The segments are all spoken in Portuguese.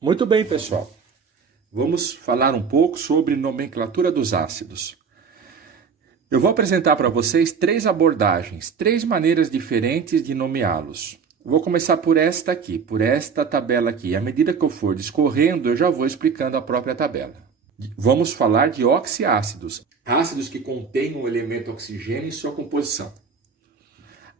Muito bem, pessoal. Vamos falar um pouco sobre nomenclatura dos ácidos. Eu vou apresentar para vocês três abordagens, três maneiras diferentes de nomeá-los. Vou começar por esta aqui, por esta tabela aqui. À medida que eu for discorrendo, eu já vou explicando a própria tabela. Vamos falar de oxiácidos, ácidos que contêm o elemento oxigênio em sua composição.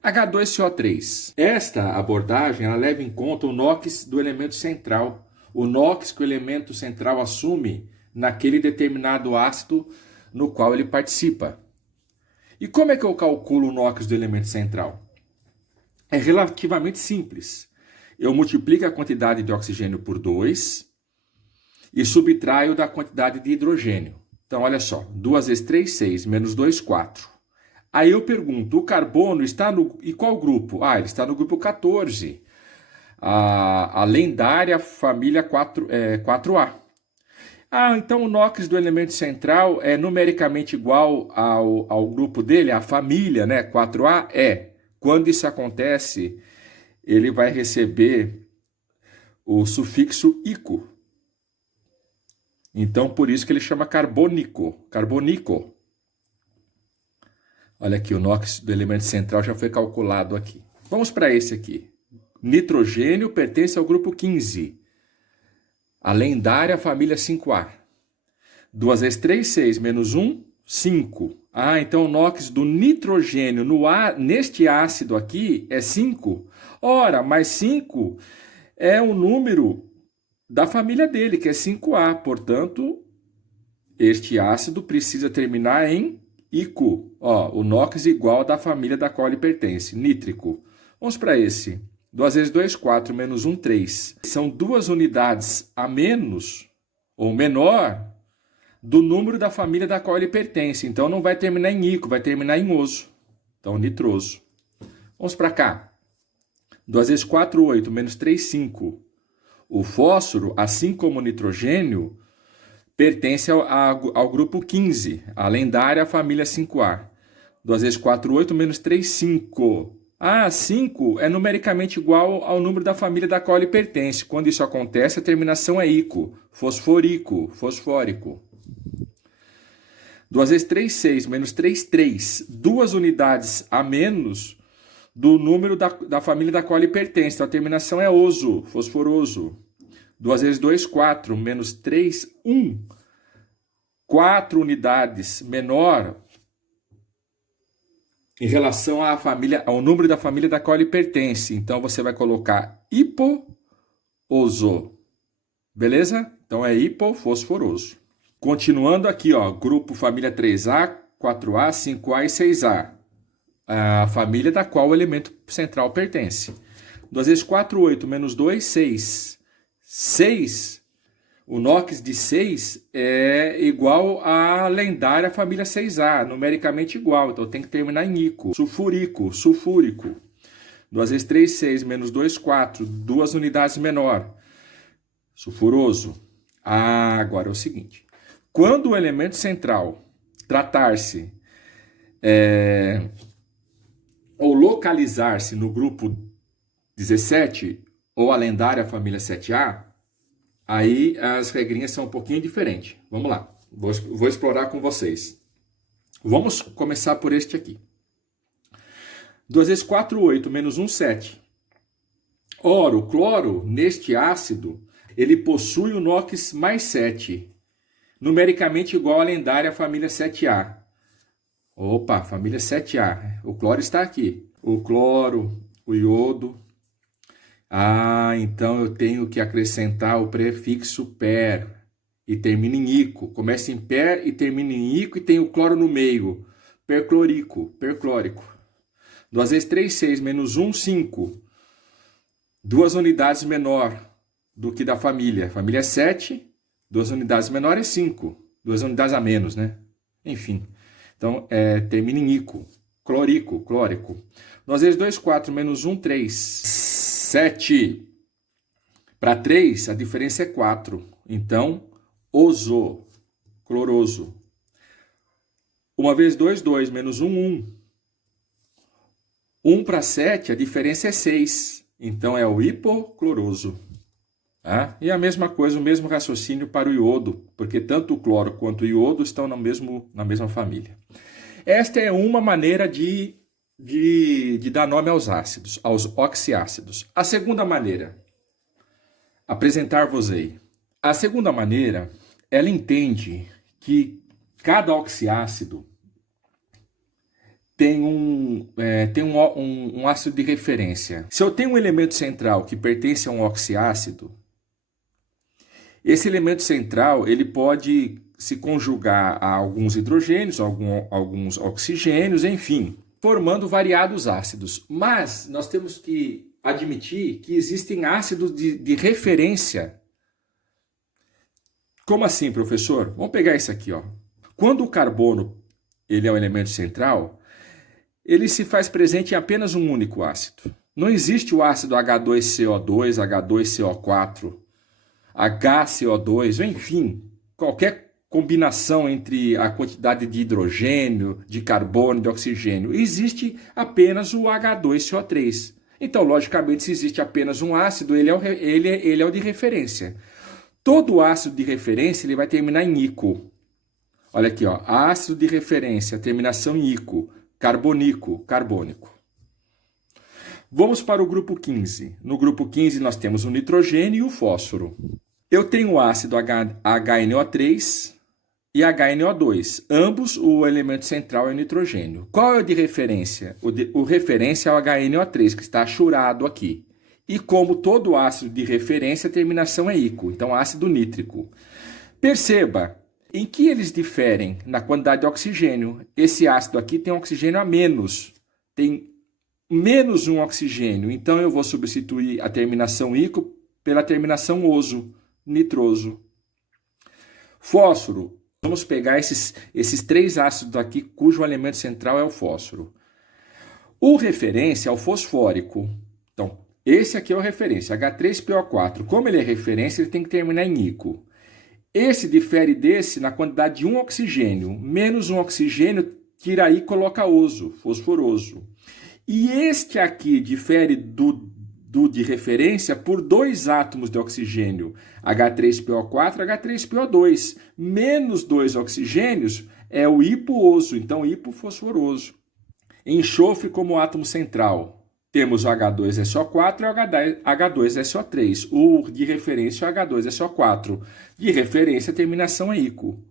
H2CO3. Esta abordagem ela leva em conta o NOx do elemento central, o NOx que o elemento central assume naquele determinado ácido no qual ele participa. E como é que eu calculo o NOx do elemento central? É relativamente simples. Eu multiplico a quantidade de oxigênio por 2 e subtraio da quantidade de hidrogênio. Então, olha só, 2 vezes 3, 6, menos 2, 4. Aí eu pergunto, o carbono está no... E qual grupo? Ah, ele está no grupo 14. A lendária família 4A. Ah, então o NOx do elemento central é numericamente igual ao grupo dele, a família, né? 4A? É. Quando isso acontece, ele vai receber o sufixo ico. Então, por isso que ele chama carbônico. Carbônico. Olha aqui, o NOx do elemento central já foi calculado aqui. Vamos para esse aqui. Nitrogênio pertence ao grupo 15. A lendária família 5A. 2 vezes 3, 6, menos 1, 5. Ah, então o NOx do nitrogênio neste ácido aqui é 5. Ora, mas 5 é o número da família dele, que é 5A. Portanto, este ácido precisa terminar em ico. Ó, o NOx igual da família da qual ele pertence, nítrico. Vamos para esse. 2 vezes 2, 4, menos 1, 3. São duas unidades a menos, ou menor, do número da família da qual ele pertence. Então não vai terminar em ico, vai terminar em oso. Então nitroso. Vamos para cá. 2 vezes 4, 8, menos 3, 5. O fósforo, assim como o nitrogênio, pertence ao grupo 15, a lendária família 5A. 2 vezes 4, 8, menos 3, 5. Ah, 5 é numericamente igual ao número da família da qual ele pertence. Quando isso acontece, a terminação é ico, fosforico, fosfórico. 2 vezes 3, 6, menos 3, 3. Duas unidades a menos do número da família da qual ele pertence. Então a terminação é oso, fosforoso. 2 vezes 2, 4, menos 3, 1. 4 unidades menor em relação à família, ao número da família da qual ele pertence. Então você vai colocar hipooso. Beleza? Então é hipofosforoso. Continuando aqui, ó, grupo família 3A, 4A, 5A e 6A. A família da qual o elemento central pertence. 2 vezes 4, 8, menos 2, 6. 6, o NOx de 6 é igual à lendária família 6A, numericamente igual, então tem que terminar em ico. Sulfurico, sulfúrico. 2 vezes 3, 6, menos 2, 4, duas unidades menor. Sulfuroso. Ah, agora é o seguinte, quando o elemento central tratar-se ou localizar-se no grupo 17, ou a lendária família 7A, aí as regrinhas são um pouquinho diferentes. Vamos lá, vou explorar com vocês. Vamos começar por este aqui. 2 vezes 4, 8, menos 1, 7. Ora, o cloro, neste ácido, ele possui o NOx mais 7, numericamente igual à lendária família 7A. Opa, família 7A. O cloro está aqui. O cloro, o iodo. Ah, então eu tenho que acrescentar o prefixo per e termina em ico. Começa em per e termina em ico e tem o cloro no meio. Perclorico, perclórico. 2 vezes 3, 6, menos 1, 5. Duas unidades menor do que da família. Família 7, duas unidades menor é 5. Duas unidades a menos, né? Enfim. Então, termina em ico. Clorico, clórico. 2 vezes 2, 4, menos 1, 3. 7. Para 3, a diferença é 4. Então, oso, cloroso. 1 vezes 2, 2, menos 1, 1. 1 para 7, a diferença é 6. Então, é o hipocloroso. Tá? E a mesma coisa, o mesmo raciocínio para o iodo, porque tanto o cloro quanto o iodo estão na mesma família. Esta é uma maneira de dar nome aos ácidos, aos oxiácidos. A segunda maneira, apresentar-vos-ei. A segunda maneira, ela entende que cada oxiácido tem um ácido de referência. Se eu tenho um elemento central que pertence a um oxiácido, esse elemento central ele pode se conjugar a alguns hidrogênios, alguns oxigênios, enfim, formando variados ácidos. Mas nós temos que admitir que existem ácidos de referência. Como assim, professor? Vamos pegar isso aqui, ó. Quando o carbono ele é um elemento central, ele se faz presente em apenas um único ácido. Não existe o ácido H2CO2, H2CO4, HCO2, enfim, qualquer combinação entre a quantidade de hidrogênio, de carbono, de oxigênio. Existe apenas o H2CO3. Então, logicamente, se existe apenas um ácido, ele é o de referência. Todo ácido de referência ele vai terminar em ico. Olha aqui, ó, ácido de referência, terminação em ico, carbônico. Vamos para o grupo 15. No grupo 15 nós temos o nitrogênio e o fósforo. Eu tenho o ácido HNO3 e HNO2. Ambos, o elemento central é o nitrogênio. Qual é o de referência? O referência é o HNO3, que está achurado aqui. E como todo ácido de referência, a terminação é ico, então ácido nítrico. Perceba, em que eles diferem? Na quantidade de oxigênio. Esse ácido aqui tem oxigênio a menos, tem menos um oxigênio. Então eu vou substituir a terminação ico pela terminação oso, nitroso. Fósforo. Vamos pegar esses três ácidos aqui, cujo elemento central é o fósforo. O referência é o fosfórico. Então, esse aqui é o referência, H3PO4. Como ele é referência, ele tem que terminar em ico. Esse difere desse na quantidade de um oxigênio. Menos um oxigênio, tira aí e coloca oso, fosforoso. E este aqui difere do de referência por dois átomos de oxigênio, H3PO4 e H3PO2. Menos dois oxigênios é o hipooso, então hipofosforoso. Enxofre como átomo central. Temos o H2SO4 e o H2SO3. O de referência é o H2SO4. De referência, a terminação é ico.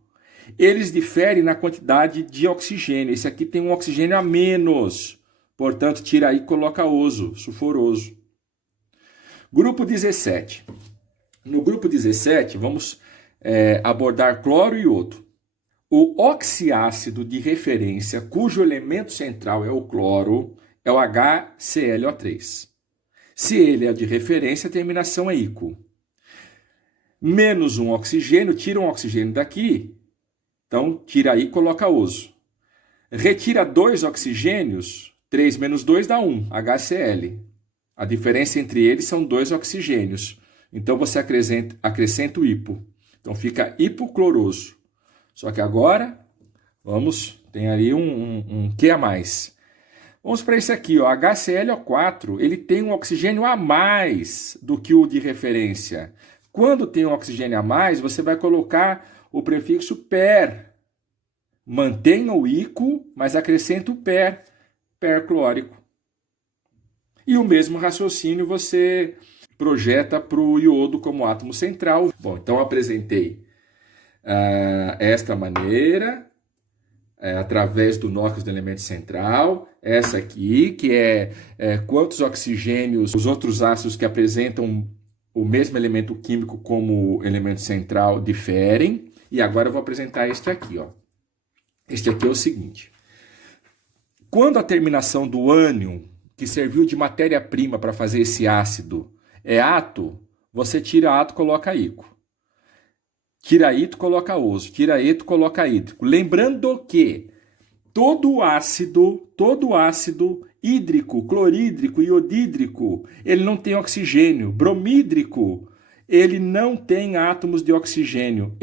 Eles diferem na quantidade de oxigênio. Esse aqui tem um oxigênio a menos. Portanto, tira aí e coloca oso, sulfuroso. Grupo 17. No grupo 17, vamos abordar cloro e iodo. O oxiácido de referência, cujo elemento central é o cloro, é o HClO3. Se ele é de referência, a terminação é ico. Menos um oxigênio, tira um oxigênio daqui, então tira aí e coloca oso. Retira dois oxigênios, 3 menos 2 dá 1, HCl. A diferença entre eles são dois oxigênios. Então você acrescenta o hipo. Então fica hipocloroso. Só que agora, tem ali um Q a mais. Vamos para esse aqui, ó, HClO4, ele tem um oxigênio a mais do que o de referência. Quando tem um oxigênio a mais, você vai colocar o prefixo per. Mantenha o ico, mas acrescenta o perclórico. E o mesmo raciocínio você projeta para o iodo como átomo central. Bom, então apresentei esta maneira, através do núcleo do elemento central. Essa aqui, que é quantos oxigênios os outros ácidos que apresentam o mesmo elemento químico como elemento central diferem. E agora eu vou apresentar este aqui, ó. Este aqui é o seguinte. Quando a terminação do ânion, que serviu de matéria-prima para fazer esse ácido, é ato, você tira ato, coloca ico. Tira ito, coloca oso. Tira eto, coloca hídrico. Lembrando que todo ácido hídrico, clorídrico, iodídrico, ele não tem oxigênio. Bromídrico, ele não tem átomos de oxigênio.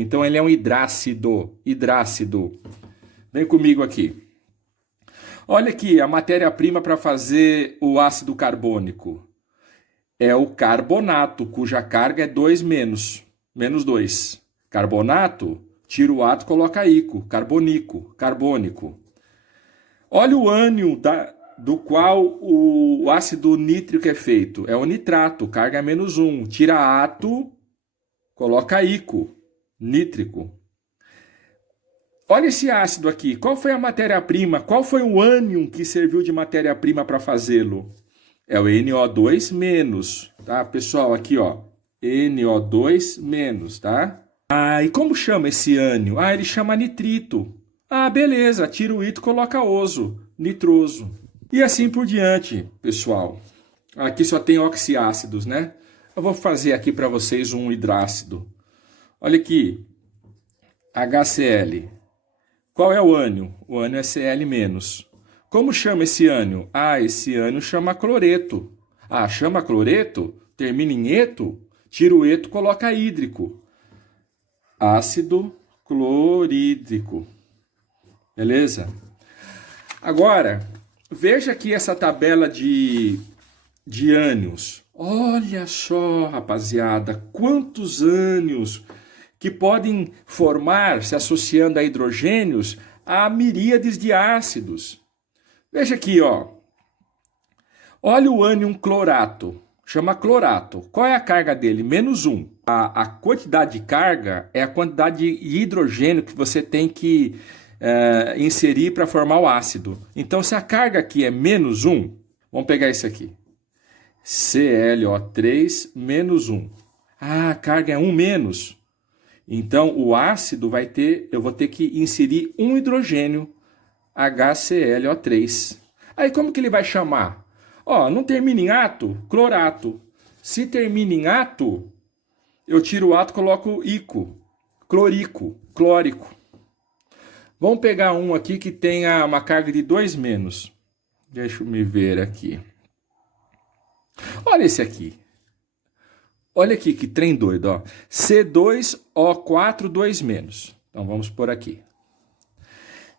Então ele é um hidrácido. Vem comigo aqui. Olha aqui a matéria-prima para fazer o ácido carbônico. é o carbonato, cuja carga é 2 menos, menos 2. Carbonato, tira o átomo, coloca ico, carbônico. Olha o ânion do qual o ácido nítrico é feito. É o nitrato, carga é menos 1. Tira átomo, coloca ico, nítrico. Olha esse ácido aqui. Qual foi a matéria-prima? Qual foi o ânion que serviu de matéria-prima para fazê-lo? É o NO2-, tá? Pessoal, aqui, ó. NO2-, tá? Ah, e como chama esse ânion? Ah, ele chama nitrito. Ah, beleza. Tira o ito, coloca oso, nitroso. E assim por diante, pessoal. Aqui só tem oxiácidos, né? Eu vou fazer aqui para vocês um hidrácido. Olha aqui. HCl. Qual é o ânion? O ânion é Cl-. Como chama esse ânion? Ah, esse ânion chama cloreto. Ah, chama cloreto? Termina em eto? Tira o eto, coloca hídrico. Ácido clorídrico. Beleza? Agora, veja aqui essa tabela de ânions. Olha só, rapaziada, quantos ânions que podem formar, se associando a hidrogênios, a miríades de ácidos. Veja aqui, ó. Olha o ânion clorato. Chama clorato. Qual é a carga dele? Menos 1. A quantidade de carga é a quantidade de hidrogênio que você tem que inserir para formar o ácido. Então, se a carga aqui é menos 1, vamos pegar isso aqui. ClO3 menos 1. Ah, a carga é 1 menos. Então, o ácido vai ter, eu vou ter que inserir um hidrogênio, HClO3. Aí, como que ele vai chamar? Ó, não termina em ato, clorato. Se termina em ato, eu tiro o ato e coloco ico, clórico. Vamos pegar um aqui que tenha uma carga de 2 menos. Deixa eu me ver aqui. Olha esse aqui. Olha aqui que trem doido, ó. C2O4 2 menos. Então vamos por aqui.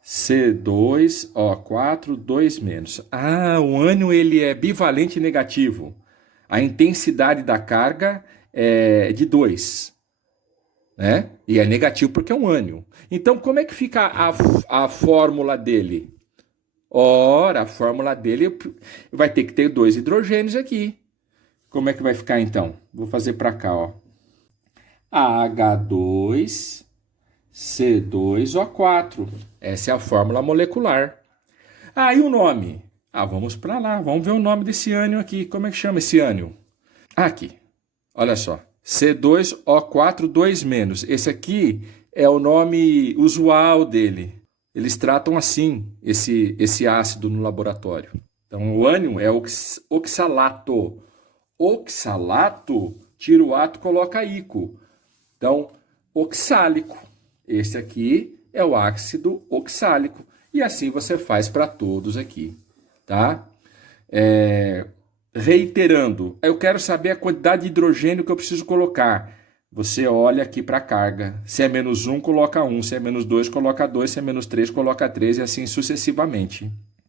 C2O4 2 menos. Ah, o ânion ele é bivalente negativo. A intensidade da carga é de 2, né? E é negativo porque é um ânion. Então como é que fica a fórmula dele? Ora, a fórmula dele vai ter que ter 2 hidrogênios aqui. Como é que vai ficar, então? Vou fazer para cá, ó. H2C2O4. Essa é a fórmula molecular. Ah, e o nome? Ah, vamos para lá. Vamos ver o nome desse ânion aqui. Como é que chama esse ânion? Aqui. Olha só. C2O4 2 menos. Esse aqui é o nome usual dele. Eles tratam assim esse ácido no laboratório. Então, o ânion é oxalato. Oxalato, tira o ato, coloca ico. Então, oxálico. Esse aqui é o ácido oxálico. E assim você faz para todos aqui, tá? Reiterando, eu quero saber a quantidade de hidrogênio que eu preciso colocar. Você olha aqui para a carga. Se é menos 1, coloca 1. Se é menos 2, coloca 2. Se é menos 3, coloca 3 e assim sucessivamente.